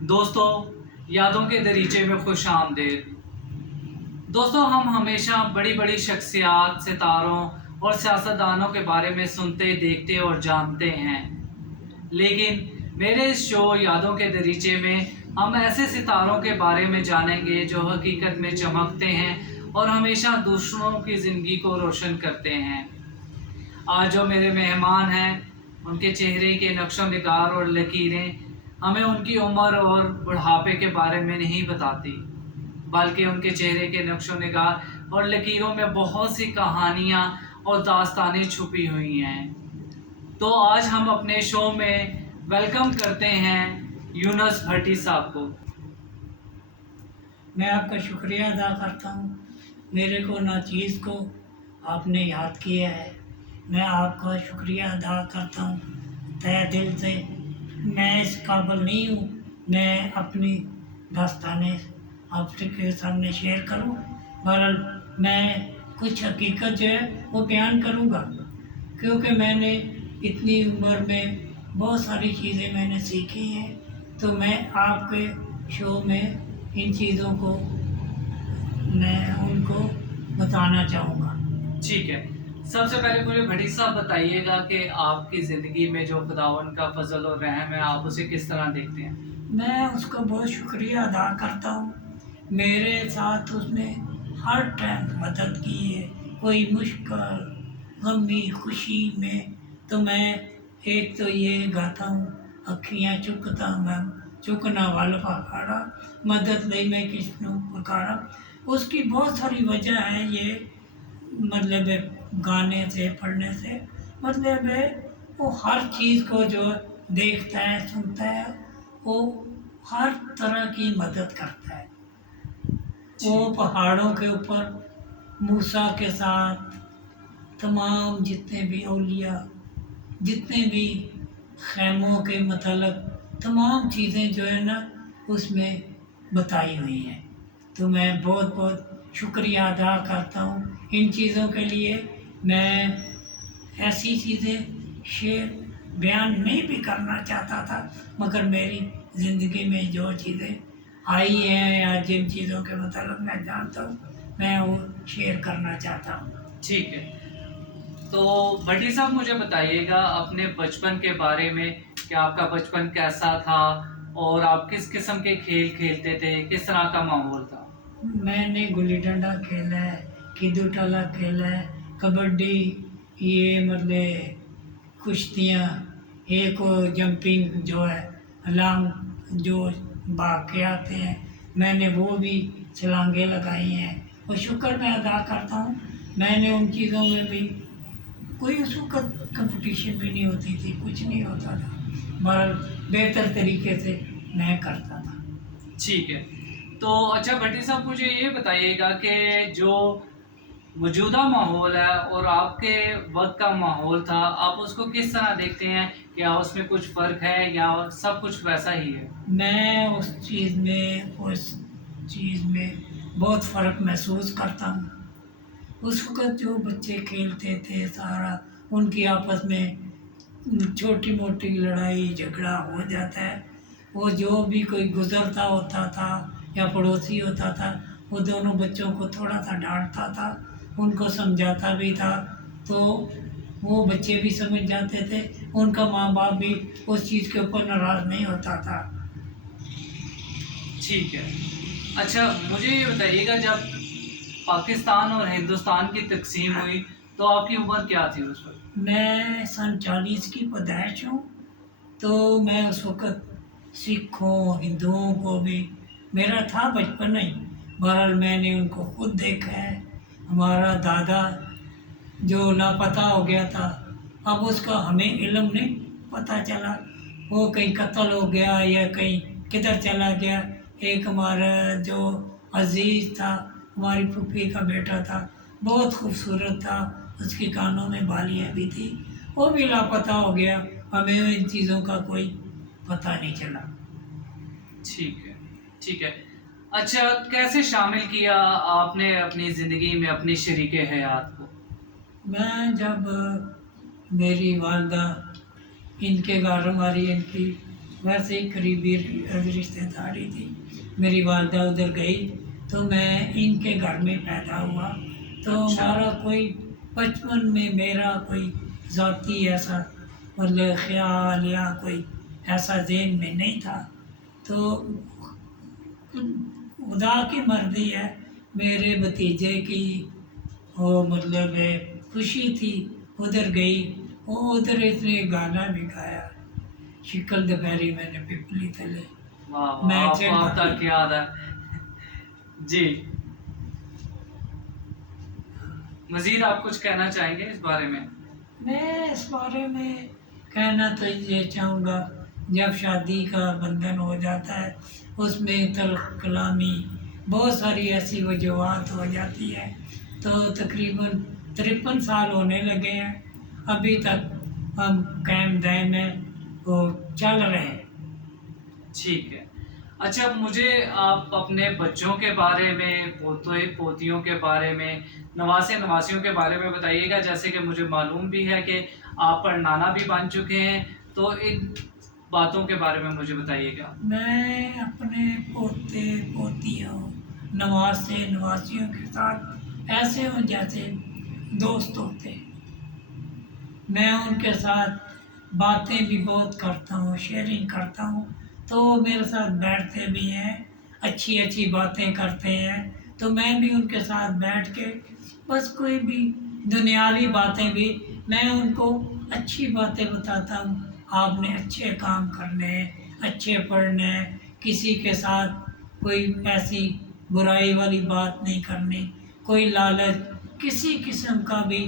دوستوں، یادوں کے دریچے میں خوش آمدید۔ دوستوں، ہم ہمیشہ بڑی بڑی شخصیات، ستاروں اور سیاستدانوں کے بارے میں سنتے، دیکھتے اور جانتے ہیں، لیکن میرے اس شو یادوں کے دریچے میں ہم ایسے ستاروں کے بارے میں جانیں گے جو حقیقت میں چمکتے ہیں اور ہمیشہ دوسروں کی زندگی کو روشن کرتے ہیں۔ آج جو میرے مہمان ہیں، ان کے چہرے کے نقش و نگار اور لکیریں ہمیں ان کی عمر اور بڑھاپے کے بارے میں نہیں بتاتی، بلکہ ان کے چہرے کے نقش و نگار اور لکیروں میں بہت سی کہانیاں اور داستانیں چھپی ہوئی ہیں۔ تو آج ہم اپنے شو میں ویلکم کرتے ہیں یونس بھٹی صاحب کو۔ میں آپ کا شکریہ ادا کرتا ہوں، میرے کو ناچیز کو آپ نے یاد کیا ہے۔ میں آپ کا شکریہ ادا کرتا ہوں تہہ دل سے۔ میں اس قابل نہیں ہوں میں اپنی داستانیں آپ کے سامنے شیئر کروں، بہرحال میں کچھ حقیقت جو ہے وہ بیان کروں گا، کیونکہ میں نے اتنی عمر میں بہت ساری چیزیں میں نے سیکھی ہیں، تو میں آپ کے شو میں ان چیزوں کو میں ان کو بتانا چاہوں گا۔ ٹھیک ہے، سب سے پہلے مجھے بھٹی صاحب بتائیے گا کہ آپ کی زندگی میں جو خداوند کا فضل اور رحم ہے، آپ اسے کس طرح دیکھتے ہیں؟ میں اس کا بہت شکریہ ادا کرتا ہوں، میرے ساتھ اس نے ہر ٹائم مدد کی ہے، کوئی مشکل، غمی، خوشی میں تو میں ایک تو یہ گاتا ہوں، اکھیاں چکتا میں چکنا وال پکاڑا، مدد لئی میں کس نو پکارا۔ اس کی بہت ساری وجہ ہے، یہ مطلب گانے سے، پڑھنے سے، مطلب ہے وہ ہر چیز کو جو دیکھتا ہے، سنتا ہے، وہ ہر طرح کی مدد کرتا ہے۔ وہ پہاڑوں کے اوپر موسیٰ کے ساتھ تمام جتنے بھی اولیاء، جتنے بھی خیموں کے متعلق تمام چیزیں جو ہے نا اس میں بتائی ہوئی ہیں، تو میں بہت بہت شکریہ ادا کرتا ہوں ان چیزوں کے لیے۔ میں ایسی چیزیں شعر بیان نہیں بھی کرنا چاہتا تھا، مگر میری زندگی میں جو چیزیں آئی ہیں یا جن چیزوں کے متعلق میں جانتا ہوں، میں وہ شیئر کرنا چاہتا ہوں۔ ٹھیک ہے، تو بھٹی صاحب مجھے بتائیے گا اپنے بچپن کے بارے میں کہ آپ کا بچپن کیسا تھا اور آپ کس قسم کے کھیل کھیلتے تھے، کس طرح کا ماحول تھا؟ میں نے گلی ڈنڈا کھیلا ہے، کیدو ٹالا کھیلا ہے، کبڈی، یہ مطلب کشتیاں، ایک جمپنگ جو ہے لانگ جو بھاگ کے آتے ہیں، میں نے وہ بھی چھلانگیں لگائی ہیں، اور شکر میں ادا کرتا ہوں میں نے ان چیزوں میں بھی کوئی اس وقت کمپٹیشن بھی نہیں ہوتی تھی، کچھ نہیں ہوتا تھا، مگر بہتر طریقے سے میں کرتا تھا۔ ٹھیک ہے، تو اچھا بھٹی صاحب مجھے یہ بتائیے گا کہ جو موجودہ ماحول ہے اور آپ کے وقت کا ماحول تھا، آپ اس کو کس طرح دیکھتے ہیں؟ کیا اس میں کچھ فرق ہے یا سب کچھ ویسا ہی ہے؟ میں اس چیز میں بہت فرق محسوس کرتا ہوں۔ اس وقت جو بچے کھیلتے تھے سارا ان کی آپس میں چھوٹی موٹی لڑائی جھگڑا ہو جاتا ہے، وہ جو بھی کوئی گزرتا ہوتا تھا یا پڑوسی ہوتا تھا، وہ دونوں بچوں کو تھوڑا سا ڈانٹتا تھا، ان کو سمجھاتا بھی تھا، تو وہ بچے بھی سمجھ جاتے تھے، ان کا ماں باپ بھی اس چیز کے اوپر ناراض نہیں ہوتا تھا۔ ٹھیک ہے، اچھا مجھے یہ بتائیے گا جب پاکستان اور ہندوستان کی تقسیم ہوئی تو آپ کی عمر کیا تھی اس وقت؟ میں سن 40 کی پیدائش ہوں، تو میں اس وقت سکھوں ہندوؤں کو بھی میرا تھا بچپن ہی، بہرحال میں نے ان کو خود دیکھا ہے۔ ہمارا دادا جو لاپتہ ہو گیا تھا، اب اس کا ہمیں علم نہیں پتہ چلا، وہ کہیں قتل ہو گیا یا کہیں کدھر چلا گیا۔ ایک ہمارا جو عزیز تھا، ہماری پھوپھی کا بیٹا تھا، بہت خوبصورت تھا، اس کے کانوں میں بالیاں بھی تھی، وہ بھی لاپتہ ہو گیا، ہمیں ان چیزوں کا کوئی پتہ نہیں چلا۔ ٹھیک ہے، ٹھیک ہے، اچھا کیسے شامل کیا آپ نے اپنی زندگی میں اپنی شریک حیات کو؟ میں جب میری والدہ ان کے گھر ہماری ان کی वैसे ही करीबी रिश्तेदारी थी। मेरी वालदा उधर गई तो मैं इनके घर में पैदा हुआ। तो अच्छा। हमारा कोई बचपन में मेरा कोई ज़ाती ऐसा मतलब ख्याल या कोई ऐसा ज़हन में नहीं था। तो खुदा की मर्ज़ी है, मेरे भतीजे की वो मतलब खुशी थी, उधर गई। वो उधर इसने गाना भी गाया, शिकल दोपहरी मैंने पिपली तले। वाह वाह, मैं आपको चल अब तक याद है। जी, मजीद आप कुछ कहना चाहेंगे इस बारे में? मैं इस बारे में कहना तो ये चाहूँगा, जब शादी का बंधन हो जाता है उसमें तल्ख कलामी बहुत सारी ऐसी वजूहत हो जाती है। तो तकरीबन 53 साल होने लगे हैं, अभी तक हम कायम दायम हैं, वो चल रहे हैं। ठीक है। अच्छा, मुझे आप अपने बच्चों के बारे में, पोते पोतियों के बारे में, नवासे नवासियों के बारे में बताइएगा। जैसे कि मुझे मालूम भी है कि आप परनाना भी बन चुके हैं, तो इन बातों के बारे में मुझे बताइएगा। मैं अपने पोते पोतियों नवासे नवासियों के साथ ऐसे हूँ जैसे दोस्त होते हैं। मैं उनके साथ बातें भी बहुत करता हूँ, शेयरिंग करता हूँ, तो वो मेरे साथ बैठते भी हैं, अच्छी अच्छी बातें करते हैं। तो मैं भी उनके साथ बैठ के बस कोई भी दुनियावी बातें भी मैं उनको अच्छी बातें बताता हूँ। आपने अच्छे काम करने हैं, अच्छे पढ़ने हैं, किसी के साथ कोई ऐसी बुराई वाली बात नहीं करनी, कोई लालच किसी किस्म का भी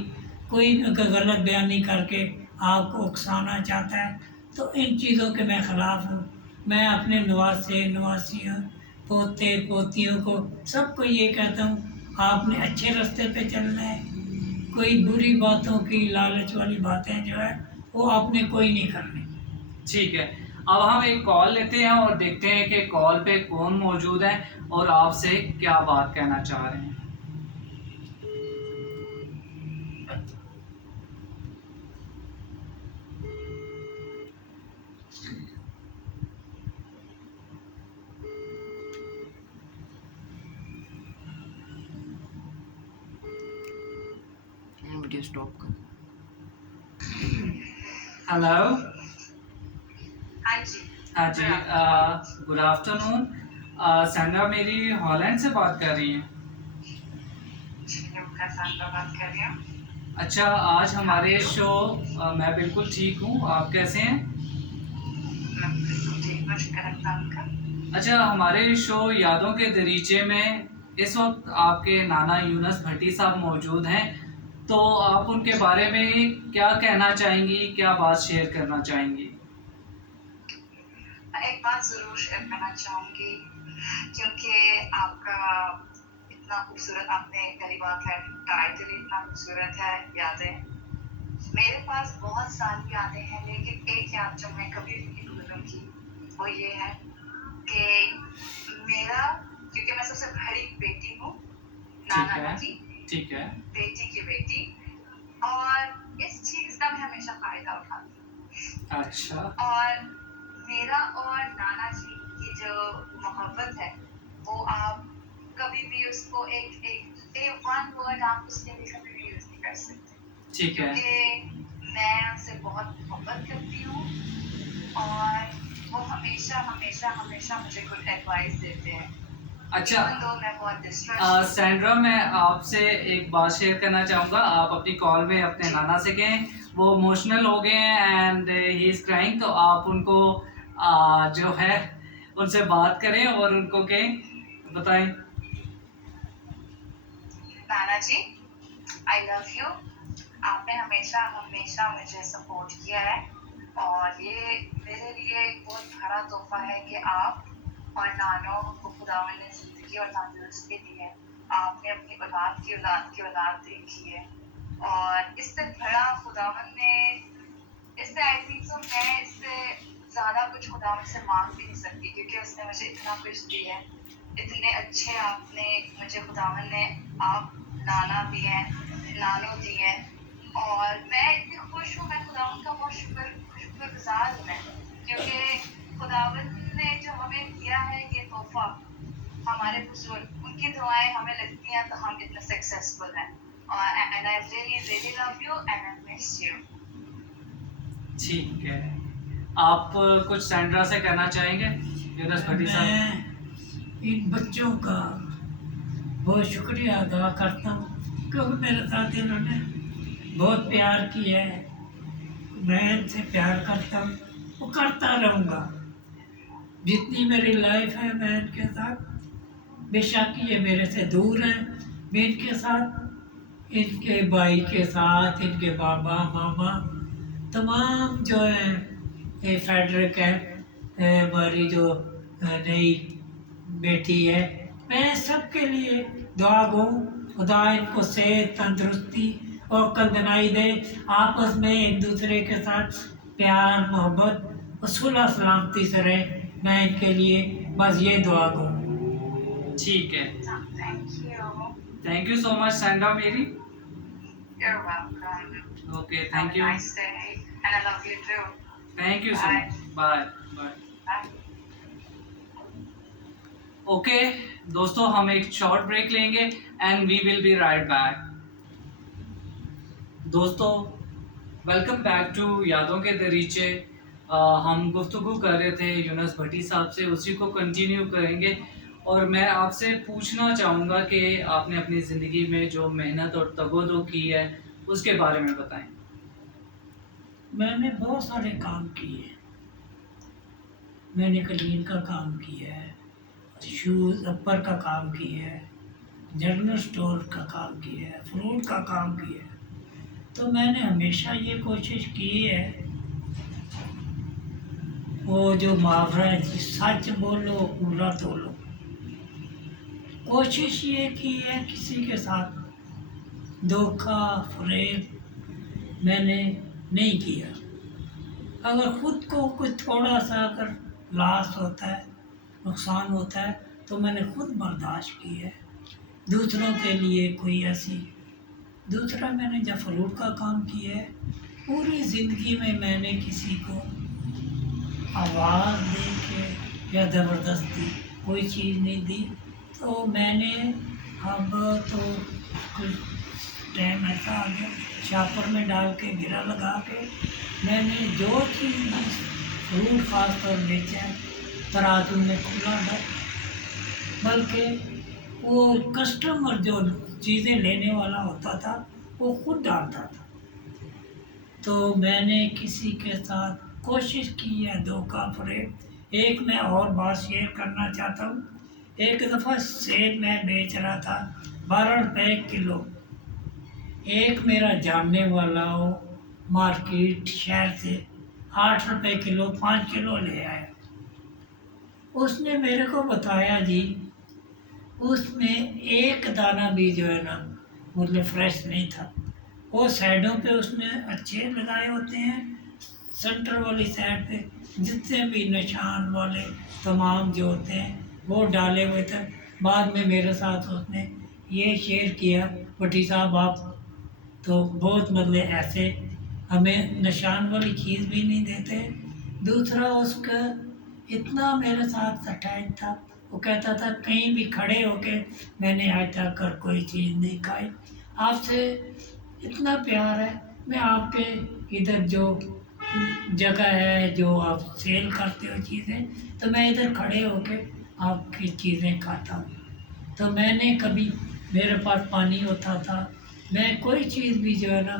कोई अगर गलत बयानी करके आपको उकसाना चाहता है तो इन चीज़ों के मैं ख़िलाफ़ हूँ। मैं अपने नवासे नवासियों पोते पोतियों को सबको ये कहता हूँ, आपने अच्छे रास्ते पे चलना है। कोई बुरी बातों की लालच वाली बातें जो है वो आपने कोई नहीं करनी। ठीक है, अब हम एक कॉल लेते हैं और देखते हैं कि कॉल पे कौन मौजूद है और आपसे क्या बात कहना चाह रहे हैं। वीडियो स्टॉप कर। हेलो। हाँ जी। हाँ जी, गुड आफ्टरनून। सैंड्रा मेरी हॉलैंड से बात कर रही हैं। उनका साथ में बात कर रही हूँ। अच्छा, आज हमारे शो मैं बिल्कुल ठीक हूँ, आप कैसे हैं? मैं बिल्कुल ठीक हूँ, शुक्र अल्लाह का। अच्छा, हमारे शो यादों के दरीचे में इस वक्त आपके नाना यूनुस भट्टी साहब मौजूद हैं, तो आप उनके बारे में क्या कहना चाहेंगी, क्या बात शेयर करना चाहेंगी? एक बात ज़रूर शेयर करना चाहूँगी, क्योंकि आपका इतना खूबसूरत आपने पहली बात है टाइटल इतना खूबसूरत है यादें। मेरे पास बहुत सारी यादें हैं, लेकिन एक याद जो मैं कभी नहीं भूलूंगी वो ये है कि मेरा, क्योंकि मैं सबसे बड़ी बेटी हूँ, ठीक नाना है, की ठीक है। बेटी की बेटी, और इस चीज़ का मैं हमेशा फ़ायदा उठाती हूँ। अच्छा, और मेरा और नाना जी की जो मोहब्बत है वो आप कभी भी उसको एक वन वर्ड आप उसके लिए कभी भी यूज़ नहीं कर सकते, ठीक है। क्योंकि मैं उनसे बहुत मोहब्बत करती हूँ और वो हमेशा हमेशा हमेशा मुझे गुड एडवाइस देते हैं। अच्छा, Even though मैं बहुत डिस्ट्रेस सैंड्रा, मैं आपसे एक बात शेयर करना चाहूँगा। आप अपनी कॉल में अपने जी। नाना से कहें, वो इमोशनल हो गए हैं एंड ही इज़ क्राइंग, तो आप उनको जो है उनसे बात करें और उनको कहें, बताएं। नाना जी, आई लव यू। आपने हमेशा हमेशा मुझे सपोर्ट किया है और ये मेरे लिए एक बहुत बड़ा तोहफा है कि आप और नानो को खुदावन ने जिंदगी और तंदुरुस्ती दी है। आपने अपनी औलाद की औलाद देखी है और इससे बड़ा खुदावन ने, इससे आई थिंक सो मैं इससे ज़्यादा कुछ खुदावन से मांग भी नहीं सकती, क्योंकि उसने मुझे इतना कुछ दिया है। इतने अच्छे आपने मुझे खुदावन ने आप नाना दिए हैं, नानो दिए हैं, और मैं इतनी खुश हूँ। मैं खुदावन का बहुत शुक्रगुजार हूँ मैं, क्योंकि खुदावंद ने जो हमें दिया है ये तोहफा, हमारे बुजुर्ग, उनकी दुआएं हमें लगती हैं तो हम इतने सक्सेसफुल हैं। And I really really love you and I miss you. ठीक है, आप कुछ सैंड्रा से कहना चाहेंगे यूनुस भट्टी साहब? मैं इन बच्चों का बहुत शुक्रिया अदा करता हूँ क्योंकि मेरे साथ इन्होंने बहुत प्यार किया है। मैं इनसे प्यार करता हूँ, वो करता रहूँगा। जितनी मेरी लाइफ है मैं इनके साथ, बेशक ये मेरे से दूर हैं, मैं इनके साथ, इनके भाई के साथ, इनके बाबा मामा तमाम जो है ये फेडरिक है, हमारी जो नई बेटी है, मैं सबके लिए दुआ गो खुदा इनको सेहत तंदुरुस्ती और कल्दनाई दे, आपस में एक दूसरे के साथ प्यार मोहब्बत और सुलह सलामती से रहे। मैं इनके लिए बस ये दुआ गो। ठीक है, thank you. Thank you so much Sandra Mary. You're welcome. Okay, Have thank a you, nice day. And I love you too. Thank you so much, bye bye. Bye. Okay दोस्तों, हम एक शॉर्ट ब्रेक लेंगे and we will be right back. दोस्तों, welcome back to यादों के दरीचे। हम गुफ्तगू कर रहे थे यूनुस भट्टी साहब से, उसी को कंटिन्यू करेंगे। और मैं आपसे पूछना चाहूँगा कि आपने अपनी ज़िंदगी में जो मेहनत और तगोदो की है उसके बारे में बताएं। मैंने बहुत सारे काम किए। मैंने कलीन का काम किया है, शूज़ अपर का काम किया है, जनरल स्टोर का काम किया है, फ्रूट का काम किया है। तो मैंने हमेशा ये कोशिश की है, वो जो मुहावरा है कि सच बोलो पूरा तोलो। कोशिश ये की है किसी के साथ धोखा फरेब मैंने नहीं किया। अगर खुद को कुछ थोड़ा सा अगर लॉस होता है, नुकसान होता है, तो मैंने खुद बर्दाश्त की है। दूसरों के लिए कोई ऐसी। दूसरा, मैंने जब फ्रूट का काम किया है, पूरी ज़िंदगी में मैंने किसी को आवाज़ दे के या ज़बरदस्ती कोई चीज़ नहीं दी। तो मैंने अब तो कुछ टाइम ऐसा आ गया, शापर में डाल के गिरा लगा के मैंने जो चीज़ फ्रूट खास पर बेचा है तराजू में खुला है, बल्कि वो कस्टमर जो चीज़ें लेने वाला होता था वो खुद डालता था। तो मैंने किसी के साथ कोशिश की है धोखा फरेब। एक मैं और बात शेयर करना चाहता हूँ। एक दफ़ा सेब मैं बेच रहा था 12 रुपये किलो। एक मेरा जानने वाला हो मार्केट शहर से 8 रुपये किलो 5 किलो ले आया। उसने मेरे को बताया जी उसमें एक दाना भी जो है ना मतलब फ्रेश नहीं था। वो साइडों पे उसने अच्छे लगाए होते हैं, सेंटर वाली साइड पे जितने भी निशान वाले तमाम जो होते हैं वो डाले हुए थे। बाद में मेरे साथ उसने ये शेयर किया, भट्टी साहब आप तो बहुत मतलब ऐसे हमें निशान वाली चीज़ भी नहीं देते। दूसरा, उसका इतना मेरे साथ अटैच था, वो कहता था कहीं भी खड़े होके मैंने आज तक कर कोई चीज़ नहीं खाई, आपसे इतना प्यार है, मैं आपके इधर जो जगह है जो आप सेल करते हो चीज़ें, तो मैं इधर खड़े होके आपकी चीज़ें खाता हूँ। तो मैंने कभी, मेरे पास पानी होता था, मैं कोई चीज़ भी जो है ना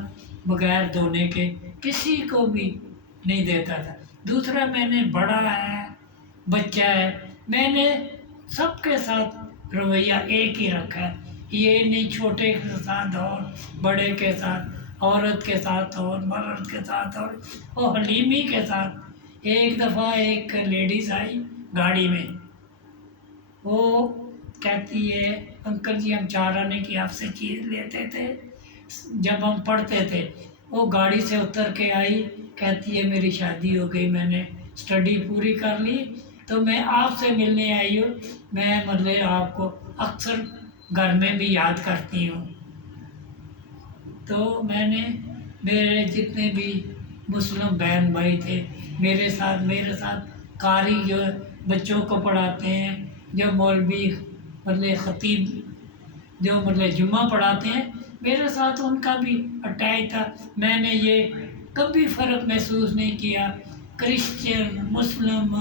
बगैर धोने के किसी को भी नहीं देता था। दूसरा, मैंने बड़ा है बच्चा है, मैंने सबके साथ रवैया एक ही रखा है। ये नहीं छोटे के साथ और बड़े के साथ, औरत के साथ और मर्द के साथ और हलीमी के साथ। एक दफ़ा एक लेडीज़ आई गाड़ी में, वो कहती है अंकल जी हम चाह आने की आपसे चीज़ लेते थे जब हम पढ़ते थे। वो गाड़ी से उतर के आई, कहती है मेरी शादी हो गई, मैंने स्टडी पूरी कर ली, तो मैं आपसे मिलने आई हूँ। मैं मतलब आपको अक्सर घर में भी याद करती हूँ। तो मैंने, मेरे जितने भी मुस्लिम बहन भाई थे मेरे साथ कारी जो बच्चों को पढ़ाते हैं, जो मौलवी मतलब खतीब जो मतलब जुम्मा पढ़ाते हैं, मेरे साथ उनका भी अटैच था। मैंने ये कभी फ़र्क महसूस नहीं किया। क्रिश्चियन, मुस्लिम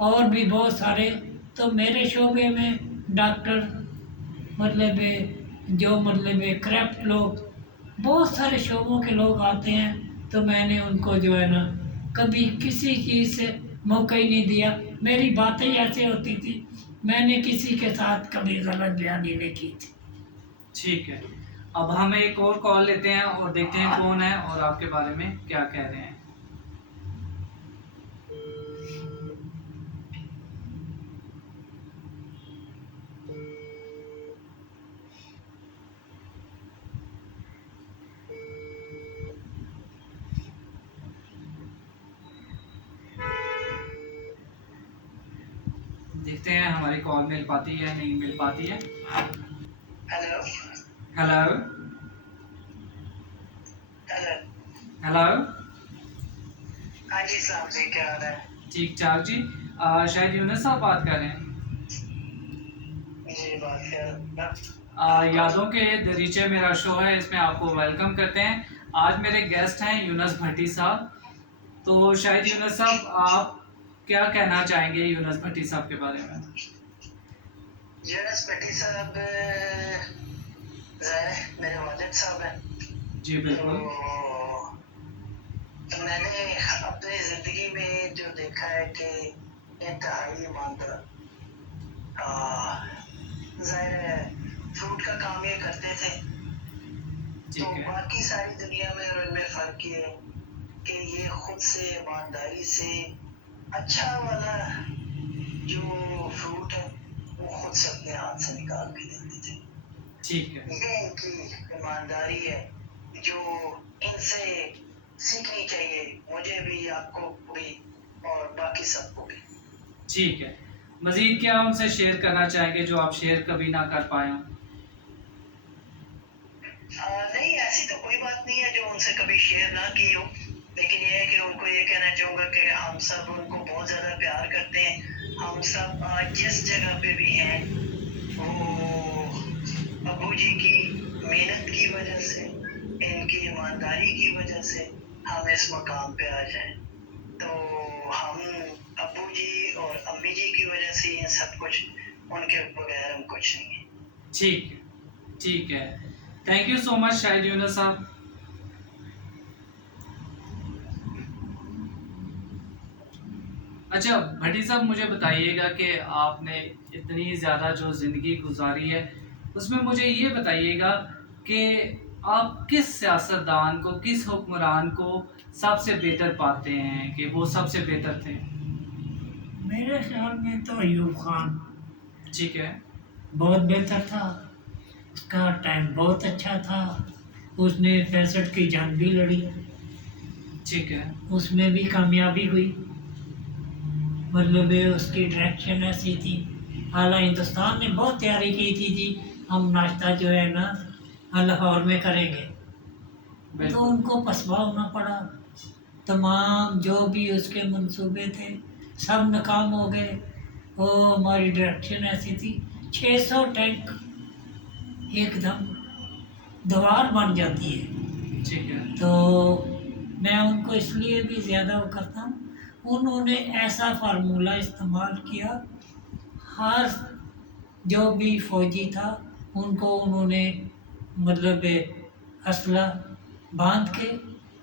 और भी बहुत सारे, तो मेरे शोबे में डॉक्टर मतलब जो मतलब क्राफ्ट लोग, बहुत सारे शोबों के लोग आते हैं, तो मैंने उनको जो है ना कभी किसी चीज़ से मौका ही नहीं दिया। मेरी बातें ऐसे होती थी, मैंने किसी के साथ कभी गलत बयानी नहीं की थी। ठीक है, अब हम एक और कॉल लेते हैं और देखते हैं कौन है और आपके बारे में क्या कह रहे हैं। देखते हैं हमारी कॉल मिल पाती है नहीं मिल पाती है। Hello hello hello. हेलो, हाँ जी साहब जी, क्या हाल है? ठीक ठाक जी। शायद यूनुस साहब बात कर रहे हैं। जी बात कर यादों के दरीचे मेरा शो है, इसमें आपको वेलकम करते हैं। आज मेरे गेस्ट हैं यूनुस भट्टी साहब। तो शायद यूनुस साहब आप क्या कहना चाहेंगे यूनुस भट्टी साहब के बारे में? यूनुस भट्टी साहब मेरे वालिद साहब हैं। जी बिल्कुल। तो मैंने अपनी ज़िंदगी में जो देखा है कि इंतहाई ईमानदार, ज़ाहिर है फ्रूट का काम ये करते थे। ठीक तो है, बाकी सारी दुनिया में और इनमें फ़र्क ये है कि ये खुद से ईमानदारी से अच्छा वाला जो फ्रूट है वो खुद से अपने हाथ से निकाल के देते थे। ठीक है, ये इनकी ईमानदारी है जो इनसे सीखनी चाहिए, मुझे भी, आपको भी और बाकी सबको भी। ठीक है। मज़ीद क्या उनसे शेयर करना चाहेंगे जो आप शेयर कभी ना कर पाए हों? नहीं, ऐसी तो कोई बात नहीं है जो उनसे कभी शेयर ना की हो, लेकिन ये है कि उनको ये कहना चाहूँगा कि हम सब उनको बहुत ज़्यादा प्यार करते हैं। हम सब जिस जगह पे भी हैं वो अबू जी की मेहनत की वजह से, इनकी ईमानदारी की वजह से हम इस मकाम पे आ जाएं। तो हम अबू जी और अम्मी जी की वजह से ये सब कुछ, उनके बगैर हम कुछ नहीं है। ठीक है, ठीक है। थैंक यू सो मच शायद यूनुस साहब। अच्छा भट्टी साहब, मुझे बताइएगा कि आपने इतनी ज़्यादा जो ज़िंदगी गुजारी है उसमें मुझे ये बताइएगा कि आप किस सियासतदान को, किस हुक्मरान को सबसे बेहतर पाते हैं कि वो सबसे बेहतर थे? मेरे ख्याल में तो अयूब खान ठीक है, बहुत बेहतर था। उसका टाइम बहुत अच्छा था। उसने 65 की जंग भी लड़ी, ठीक है, उसमें भी कामयाबी हुई। मतलब ये उसकी डायरेक्शन ऐसी थी। हालांकि हिंदुस्तान ने बहुत तैयारी की थी जी, हम नाश्ता जो है ना लाहौर में करेंगे, तो बिल्कुल। उनको पसबा होना पड़ा। तमाम जो भी उसके मंसूबे थे सब नाकाम हो गए। वो हमारी डायरेक्शन ऐसी थी, 600 टैंक एकदम दीवार बन जाती है। ठीक है, तो मैं उनको इसलिए भी ज़्यादा वो करता हूँ, उन्होंने ऐसा फार्मूला इस्तेमाल किया। हर जो भी फौजी था उनको उन्होंने मतलब असला बांध के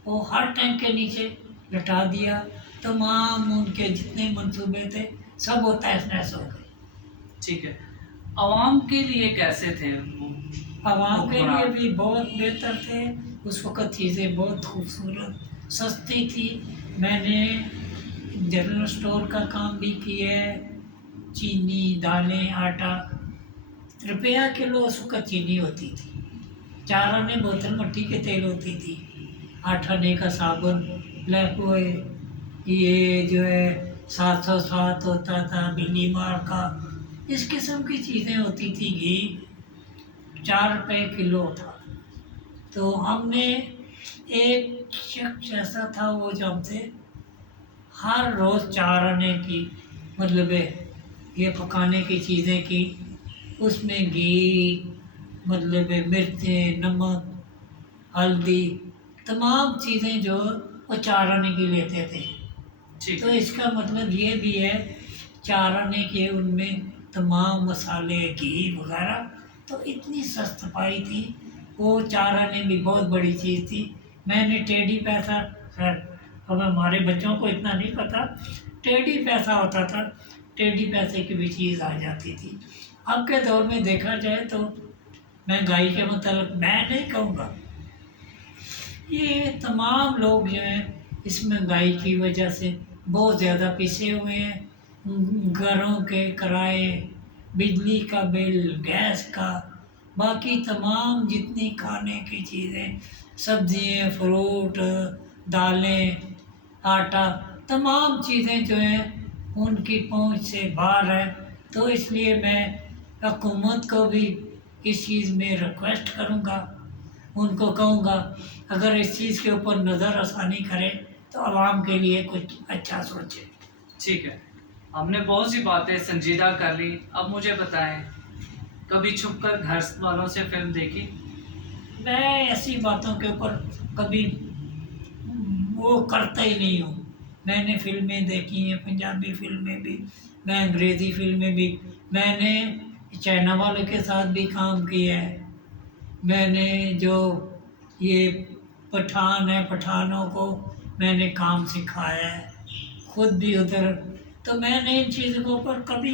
वो हर टैंक के नीचे लटा दिया। तमाम उनके जितने मंसूबे थे सब वो तहस नहस हो गए। ठीक है। आवाम के लिए कैसे थे वो आवाम के लिए हुक्मरान? भी बहुत बेहतर थे। उस वक़्त चीज़ें बहुत खूबसूरत सस्ती थी। मैंने जनरल स्टोर का काम भी किया है। चीनी, दालें, आटा, रुपया किलो उस वक़्त चीनी होती थी। 4 आने बोतल मट्टी के तेल होती थी। 8 आने का साबुन, लैफबॉय, ये जो है 707 होता था मिनीमार का, इस किस्म की चीज़ें होती थी। घी 4 रुपए किलो था। तो हमने एक शख्स ऐसा था वो जो हमसे हर रोज़ 4 आने की मतलब ये पकाने की चीज़ें की, उसमें घी मतलब मिर्चें, नमक, हल्दी, तमाम चीज़ें जो वो 4 आने की लेते थे। ठीक तो है। इसका मतलब ये भी है 4 आने के उनमें तमाम मसाले, घी वगैरह, तो इतनी सख्त-सफाई थी, वो 4 आने भी बहुत बड़ी चीज़ थी। मैंने टेढ़ी पैसा, खैर अब हमारे बच्चों को इतना नहीं पता, टेढ़ी पैसा होता था, टेढ़ी पैसे की भी चीज़ आ जाती थी। अब के दौर में देखा जाए तो महंगाई के मतलब मैं नहीं कहूँगा, ये तमाम लोग जो हैं इस महंगाई की वजह से बहुत ज़्यादा पिसे हुए हैं। घरों के किराए, बिजली का बिल, गैस का, बाकी तमाम जितनी खाने की चीज़ें, सब्जियाँ, फ्रूट, दालें, आटा, तमाम चीज़ें जो हैं उनकी पहुंच से बाहर है। तो इसलिए मैं हुकूमत को भी इस चीज़ में रिक्वेस्ट करूंगा, उनको कहूँगा अगर इस चीज़ के ऊपर नज़रअसानी करें तो आवाम के लिए कुछ अच्छा सोचें। ठीक है, हमने बहुत सी बातें संजीदा कर ली। अब मुझे बताएं, कभी छुपकर घर वालों से फिल्म देखी? मैं ऐसी बातों के ऊपर कभी वो करता ही नहीं हूँ। मैंने फ़िल्में देखी हैं, पंजाबी फ़िल्में भी, मैं अंग्रेज़ी फ़िल्में भी, मैंने चाइना वालों के साथ भी काम किया है। मैंने जो ये पठान है, पठानों को मैंने काम सिखाया है, खुद भी उधर। तो मैंने इन चीज़ों पर कभी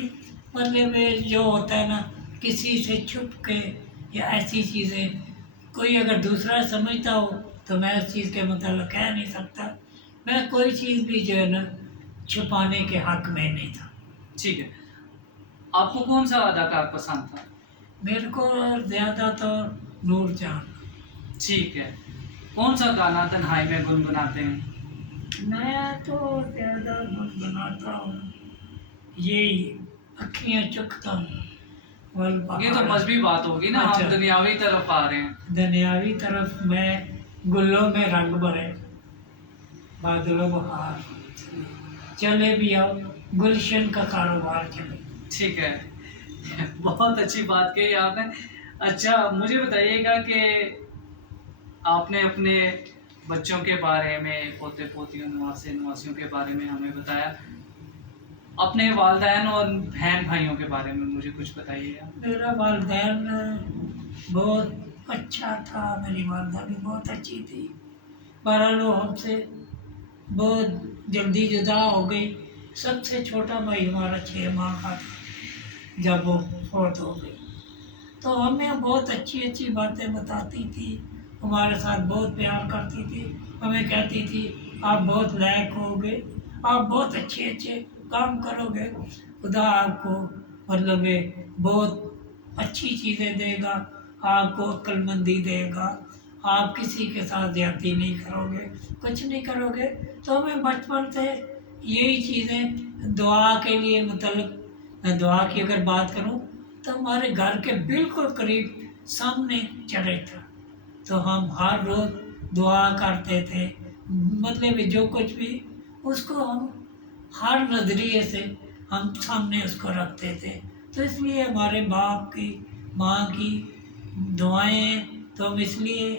मतलब ये जो होता है ना, किसी से छुप के या ऐसी चीज़ें, कोई अगर दूसरा समझता हो तो मैं उस चीज़ के मतलब कह नहीं सकता। मैं कोई चीज़ भी जो है ना छुपाने के हक में नहीं था। ठीक है, आपको कौन सा अदाकार पसंद था? मेरे को ज़्यादा तो नूरजहां। ठीक है, कौन सा गाना तन्हाई में गुनगुनाते हैं? मैं तो ज़्यादा गुनगुनाता हूँ यही, अखियाँ चुकता हूँ वल ये तो बहार। मजहबी बात होगी ना, अच्छा। हम दुनियावी तरफ आ रहे हैं। दुनियावी तरफ मैं गुल्लों में रंग भरे, बादलों बहार, चले भी आओ गुलशन का कारोबार चले। ठीक है, बहुत अच्छी बात कही आपने। अच्छा, मुझे बताइएगा कि आपने अपने बच्चों के बारे में, पोते पोतियों, नवासे नवासियों के बारे में हमें बताया, अपने वालदैन और बहन भाइयों के बारे में मुझे कुछ बताइएगा। मेरा वालदैन बहुत अच्छा था, मेरी वालदा भी बहुत अच्छी थी। बहरहाल वो हमसे बहुत जल्दी जुदा हो गई। सबसे छोटा भाई हमारा 6 माह का था जब वो फौत हो गई। तो हमें बहुत अच्छी अच्छी बातें बताती थी, हमारे साथ बहुत प्यार करती थी, हमें कहती थी आप बहुत लायक होगे, आप बहुत अच्छे अच्छे काम करोगे, खुदा आपको मतलब ये बहुत अच्छी चीज़ें देगा, आपको अक्लमंदी देगा, आप किसी के साथ ज्यादती नहीं करोगे, कुछ नहीं करोगे। तो हमें बचपन से यही चीज़ें दुआ के लिए मतलब, मैं दुआ की अगर बात करूं तो हमारे घर के बिल्कुल करीब सामने चढ़े था, तो हम हर रोज़ दुआ करते थे। मतलब जो कुछ भी उसको हम हर नज़रिए से हम सामने उसको रखते थे। तो इसलिए हमारे बाप की, माँ की दुआएं हैं, तो हम इसलिए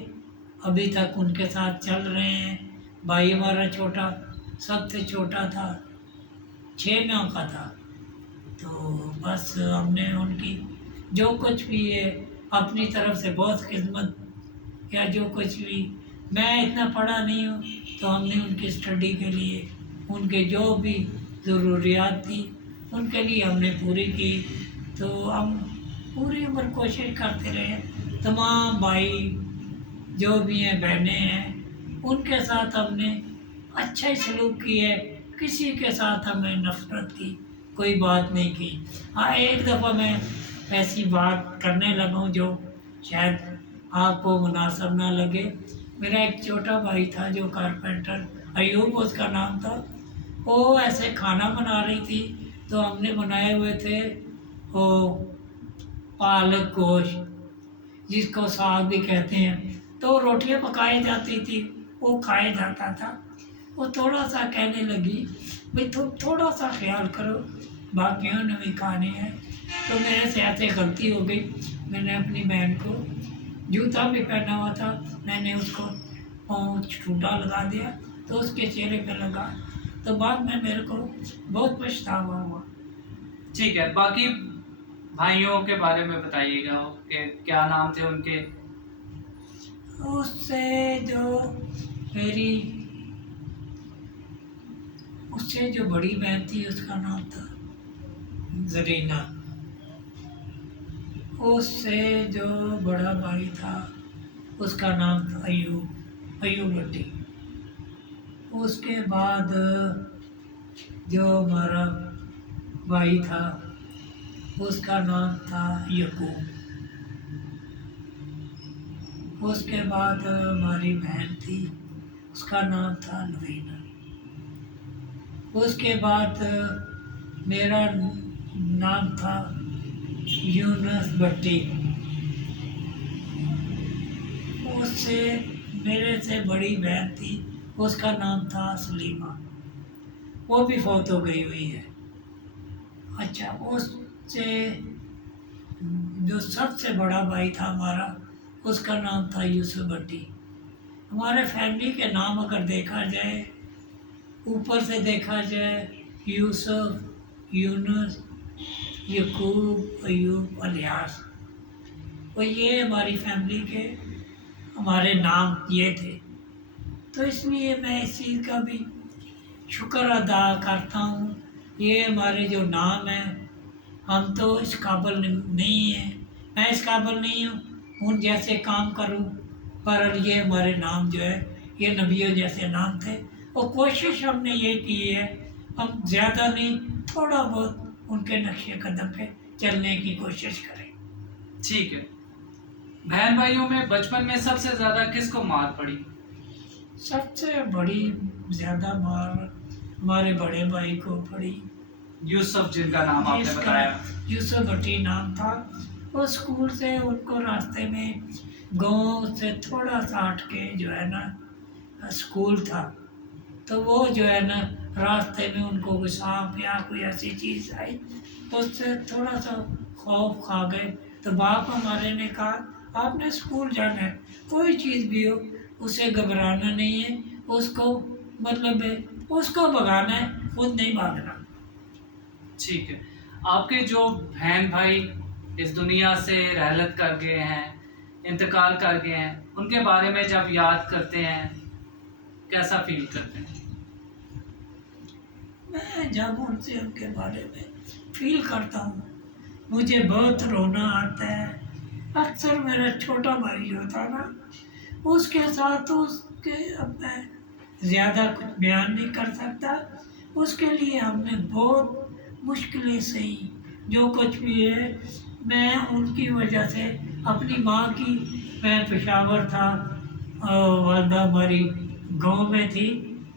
अभी तक उनके साथ चल रहे हैं। भाई हमारा छोटा, सबसे छोटा था, 6 माह का था। तो बस हमने उनकी जो कुछ भी है अपनी तरफ से बहुत खिदमत, या जो कुछ भी, मैं इतना पढ़ा नहीं हूँ तो हमने उनकी स्टडी के लिए, उनके जो भी ज़रूरियात थी उनके लिए हमने पूरी की। तो हम पूरी उम्र कोशिश करते रहे, तमाम भाई जो भी हैं, बहनें हैं, उनके साथ हमने अच्छा ही सलूक किया है, किसी के साथ हमने नफरत की कोई बात नहीं की। हाँ, एक दफ़ा मैं ऐसी बात करने लगा हूँ जो शायद आपको मुनासिब ना लगे। मेरा एक छोटा भाई था जो कारपेंटर, अयूब उसका नाम था। वो ऐसे खाना बना रही थी, तो हमने बनाए हुए थे वो पालक गोश्त, जिसको साग भी कहते हैं। तो रोटियां पकाई जाती थी, वो खाया जाता था। वो थोड़ा सा कहने लगी, भाई थोड़ा सा ख्याल करो, बाकियों ने भी खाने हैं। तो मेरे से ऐसे गलती हो गई, मैंने अपनी बहन को जूता भी पहना हुआ था, मैंने उसको पाँव छूटा लगा दिया, तो उसके चेहरे पे लगा। तो बाद में मेरे को बहुत पछतावा हुआ। ठीक है, बाकी भाइयों के बारे में बताइएगा कि क्या नाम थे उनके। उससे जो मेरी उससे जो बड़ी बहन थी उसका नाम था जरीना। उससे जो बड़ा भाई था उसका नाम था अयूब भट्टी। उसके बाद जो हमारा भाई था उसका नाम था यकूब। उसके बाद हमारी बहन थी उसका नाम था नवीना। उसके बाद मेरा नाम था यूनुस भट्टी। उससे मेरे से बड़ी बहन थी उसका नाम था सलीमा, वो भी फौत हो गई हुई है। अच्छा, उससे जो सबसे बड़ा भाई था हमारा उसका नाम था यूसुफ भट्टी। हमारे फैमिली के नाम अगर देखा जाए, ऊपर से देखा जाए, यूसुफ, यूनुस, यकूब, अयूब, अलियास, तो ये हमारी फैमिली के हमारे नाम ये थे। तो इसलिए मैं इस चीज़ का भी शुक्र अदा करता हूँ। ये हमारे जो नाम हैं, हम तो इस काबिल नहीं हैं, मैं इस काबिल नहीं हूँ उन जैसे काम करूँ, पर ये हमारे नाम जो है ये नबियों जैसे नाम थे। और कोशिश हमने ये की है, हम ज़्यादा नहीं, थोड़ा बहुत उनके नक्शे कदम पे चलने की कोशिश करें। ठीक है, बहन भाइयों में बचपन में सबसे ज्यादा किसको मार पड़ी? सबसे बड़ी ज़्यादा मार हमारे बड़े भाई को पड़ी, यूसुफ, जिनका नाम आपने जिसका बताया। यूसुफ भट्टी नाम था। वो स्कूल से उनको रास्ते में गांव से थोड़ा सा हट के जो है ना स्कूल था, तो वो जो है ना रास्ते में उनको कोई सांप या कोई ऐसी चीज़ आई तो उससे थोड़ा सा खौफ खा गए। तो बाप हमारे ने कहा आपने स्कूल जाना है, कोई चीज़ भी हो उसे घबराना नहीं है, उसको मतलब है उसको भगाना है, खुद नहीं भागना। ठीक है, आपके जो बहन भाई इस दुनिया से रहलत कर गए हैं, इंतकाल कर गए हैं, उनके बारे में जब याद करते हैं कैसा फील करते हैं? मैं जब उनसे उनके बारे में फील करता हूँ मुझे बहुत रोना आता है। अक्सर मेरा छोटा भाई जो था ना उसके साथ उसके अब मैं ज़्यादा कुछ बयान नहीं कर सकता। उसके लिए हमने बहुत मुश्किलें सही, जो कुछ भी है मैं उनकी वजह से अपनी माँ की, मैं पेशावर था और वालदा हमारी गांव में थी,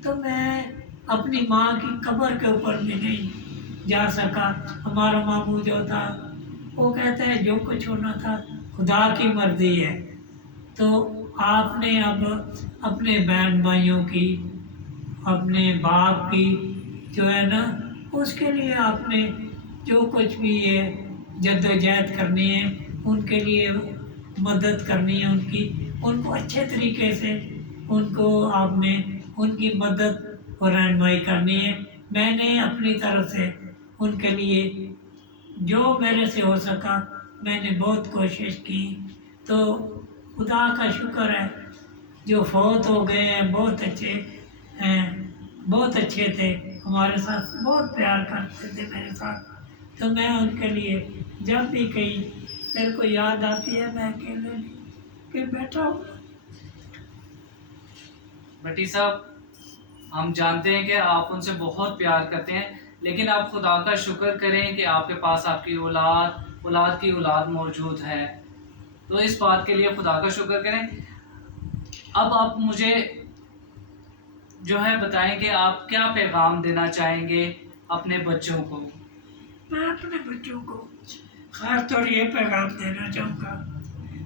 तो मैं अपनी माँ की कब्र के ऊपर भी नहीं जा सका। हमारा मामू जो था वो कहता है जो कुछ होना था खुदा की मर्जी है। तो आपने अब अपने बहन भाइयों की, अपने बाप की जो है ना उसके लिए आपने जो कुछ भी है जद्दोजहद करनी है, उनके लिए मदद करनी है, उनको अच्छे तरीके से उनको आपने उनकी मदद और रहनुमाई करनी है। मैंने अपनी तरफ से उनके लिए जो मेरे से हो सका मैंने बहुत कोशिश की। तो खुदा का शुक्र है जो फौत हो गए हैं बहुत अच्छे हैं, बहुत अच्छे थे, हमारे साथ बहुत प्यार करते थे मेरे साथ। तो मैं उनके लिए जब भी कहीं मेरे को याद आती है मैं अकेले के बैठा हूँ। भट्टी साहब, हम जानते हैं कि आप उनसे बहुत प्यार करते हैं, लेकिन आप खुदा का शुक्र करें कि आपके पास आपकी औलाद की औलाद मौजूद है, तो इस बात के लिए खुदा का शुक्र करें। अब आप मुझे जो है बताएं कि आप क्या पैगाम देना चाहेंगे अपने बच्चों को? मैं अपने बच्चों को ख़ास तौर ये पैगाम देना चाहूँगा,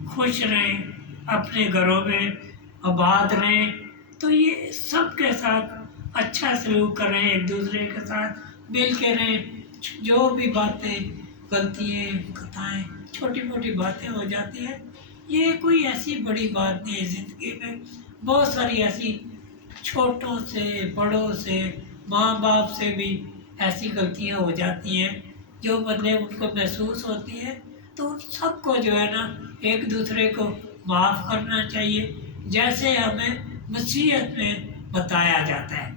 खुश रहें, अपने घरों में आबाद रहें। तो ये सबके साथ अच्छा सलूक करें, एक दूसरे के साथ मिल के रहें। जो भी बातें, गलतियाँ, खताएँ, छोटी मोटी बातें हो जाती हैं, ये कोई ऐसी बड़ी बात नहीं है ज़िंदगी में। बहुत सारी ऐसी छोटों से, बड़ों से, माँ बाप से भी ऐसी गलतियाँ हो जाती हैं जो मतलब उनको महसूस होती है। तो उन सबको जो है ना एक दूसरे को माफ़ करना चाहिए, जैसे हमें वसीयत में बताया जाता है।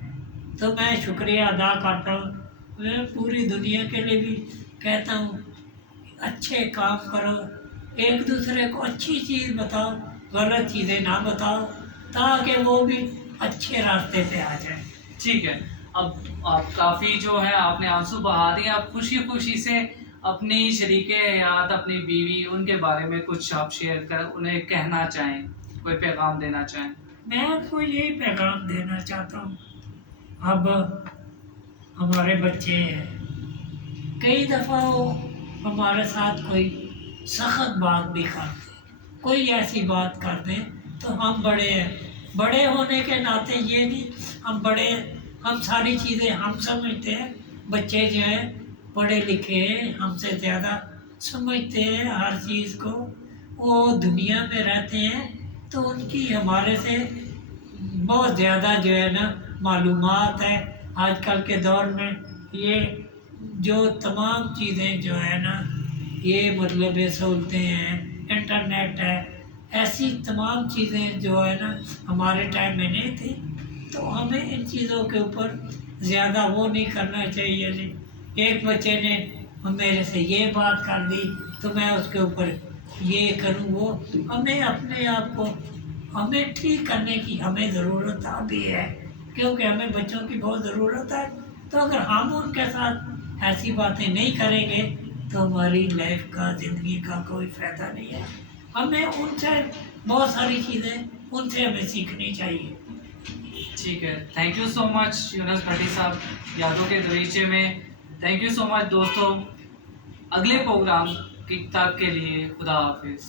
तो मैं शुक्रिया अदा करता हूँ। मैं पूरी दुनिया के लिए भी कहता हूँ, अच्छे काम करो, एक दूसरे को अच्छी चीज़ बताओ, गलत चीज़ें ना बताओ, ताकि वो भी अच्छे रास्ते पे आ जाए। ठीक है, अब आप काफ़ी जो है आपने आंसू बहा दिए। आप खुशी खुशी से अपनी शरीके हयात, अपनी बीवी, उनके बारे में कुछ आप शेयर कर उन्हें कहना चाहें, कोई पैगाम देना चाहें। मैं आपको यही पैगाम देना चाहता हूँ। अब हमारे बच्चे हैं, कई दफ़ा वो हमारे साथ कोई सख्त बात भी कर दें, कोई ऐसी बात कर दें, तो हम बड़े हैं, बड़े होने के नाते ये नहीं हम बड़े, हम सारी चीज़ें हम समझते हैं। बच्चे जो हैं पढ़े लिखे हैं, हमसे ज़्यादा समझते हैं हर चीज़ को, वो दुनिया में रहते हैं, तो उनकी हमारे से बहुत ज़्यादा जो है ना मालूमात है। आजकल के दौर में ये जो तमाम चीज़ें जो है ना, ये मतलब ये सहूलतें हैं, इंटरनेट है, ऐसी तमाम चीज़ें जो है ना हमारे टाइम में नहीं थी। तो हमें इन चीज़ों के ऊपर ज़्यादा वो नहीं करना चाहिए। नहीं, एक बच्चे ने मेरे से ये बात कर दी तो मैं उसके ऊपर ये करूँ वो, हमें अपने आप को हमें ठीक करने की हमें ज़रूरत अभी है, क्योंकि हमें बच्चों की बहुत ज़रूरत है। तो अगर हम उनके साथ ऐसी बातें नहीं करेंगे तो हमारी लाइफ का, ज़िंदगी का कोई फ़ायदा नहीं है। हमें उनसे बहुत सारी चीज़ें उनसे हमें सीखनी चाहिए। ठीक है, thank you so much Yunus Bhatti sahab, यादों के दरीचे में। थैंक यू सो मच दोस्तों। अगले प्रोग्राम तक के लिए खुदा हाफिज़।